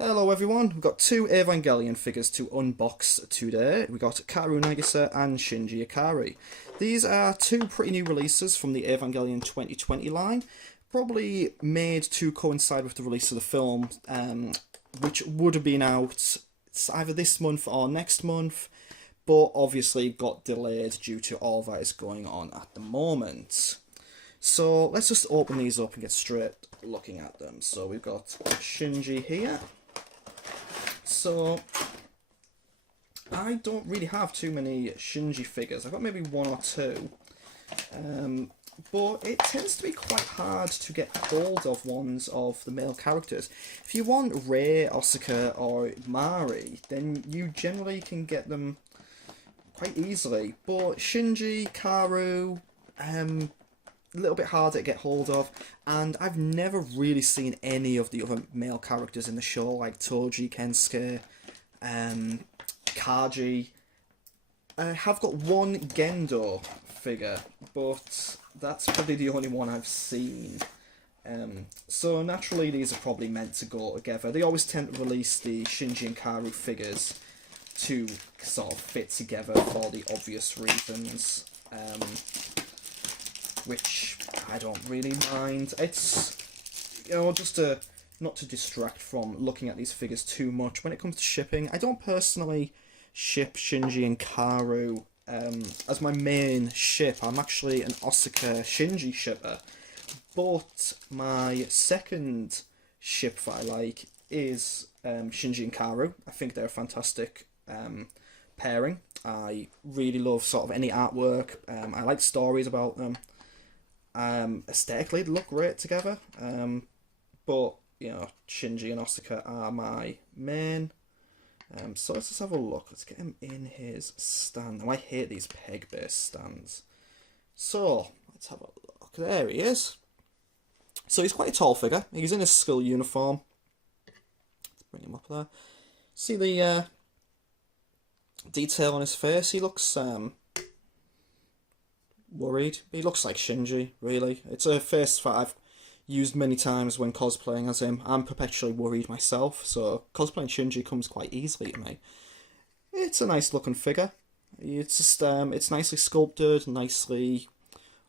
Hello everyone, we've got two Evangelion figures to unbox today. We've got Kaworu Nagisa and Shinji Ikari. These are two pretty new releases from the Evangelion 2020 line, probably made to coincide with the release of the film, which would have been out either this month or next month, but obviously got delayed due to all that is going on at the moment. So let's just open these up and get straight looking at them. So we've got Shinji here. So, I don't really have too many Shinji figures. I've got maybe one or two. But it tends to be quite hard to get hold of ones of the male characters. If you want Rei, Asuka, or Mari, then you generally can get them quite easily. But Shinji, Karu, a little bit harder to get hold of, and I've never really seen any of the other male characters in the show, like Toji, Kensuke, Kaji. I have got one Gendo figure, but that's probably the only one I've seen. So naturally these are probably meant to go together. They always tend to release the Shinji and Karu figures to sort of fit together for the obvious reasons. Which I don't really mind. It's, just to not to distract from looking at these figures too much. When it comes to shipping, I don't personally ship Shinji and Karu as my main ship. I'm actually an Asuka Shinji shipper. But my second ship that I like is Shinji and Karu. I think they're a fantastic pairing. I really love sort of any artwork. I like stories about them. Aesthetically, they look great together, but, Shinji and Asuka are my main. So let's just have a look. Let's get him in his stand. Now, I hate these peg-based stands. So, let's have a look. There he is. So, he's quite a tall figure. He's in his school uniform. Let's bring him up there. See the detail on his face? He looks worried. He looks like Shinji, really. It's a face that I've used many times when cosplaying as him. I'm perpetually worried myself, so cosplaying Shinji comes quite easily to me. It's a nice looking figure. It's just it's nicely sculpted, nicely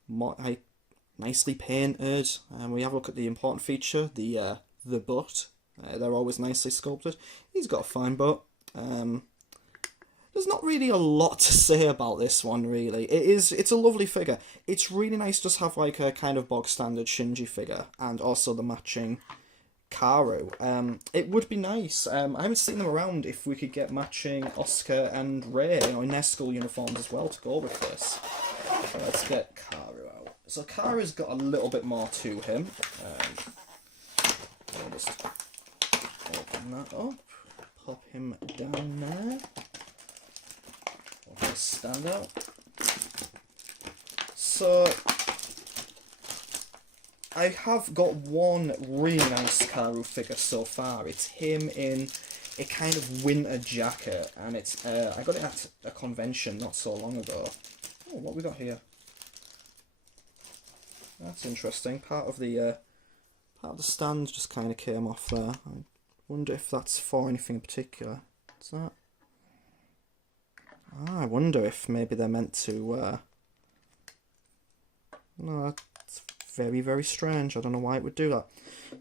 painted. We have a look at the important feature, the butt. They're always nicely sculpted. He's got a fine butt. There's not really a lot to say about this one, really. It's a lovely figure. It's really nice to just have like a kind of bog standard Shinji figure and also the matching Karu. It would be nice. I haven't seen them around if we could get matching Asuka and Rei, in their school uniforms as well to go with this. So let's get Karu out. So Karu's got a little bit more to him. I'll just open that up. Pop him down there. Stand out. So I have got one really nice Karu figure so far. It's him in a kind of winter jacket, and it's I got it at a convention not so long ago. Oh, what we got here? That's interesting. Part of the stand just kind of came off there. I wonder if that's for anything in particular. What's that? I wonder if maybe they're meant to, no, that's very, very strange. I don't know why it would do that.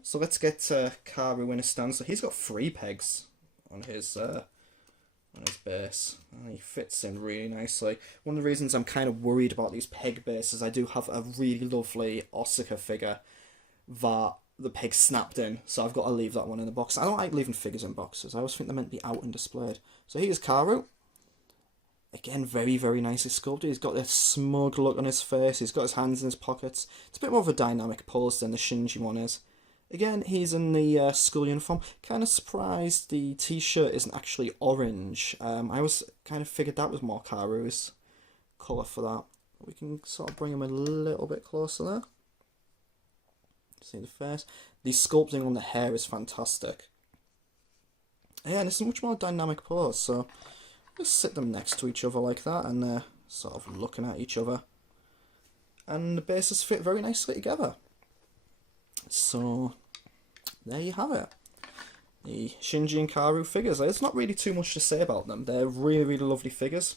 So let's get Karu in a stand. So he's got 3 pegs on his base. And he fits in really nicely. One of the reasons I'm kind of worried about these peg bases, I do have a really lovely Asuka figure that the peg snapped in. So I've got to leave that one in the box. I don't like leaving figures in boxes. I always think they're meant to be out and displayed. So here's Karu. Again, very, very nicely sculpted. He's got this smug look on his face. He's got his hands in his pockets. It's a bit more of a dynamic pose than the Shinji one is. Again, he's in the school uniform. Kind of surprised the t-shirt isn't actually orange. I always kind of figured that was more Karu's colour for that. We can sort of bring him a little bit closer there. See the face. The sculpting on the hair is fantastic. Yeah, and it's a much more dynamic pose, so just sit them next to each other like that, and they're sort of looking at each other. And the bases fit very nicely together. So, there you have it. the Shinji and Karu figures. There's not really too much to say about them. They're really, really lovely figures.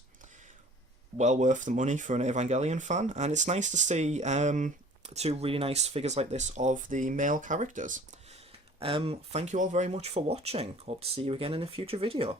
Well worth the money for an Evangelion fan, and it's nice to see two really nice figures like this of the male characters. Thank you all very much for watching. Hope to see you again in a future video.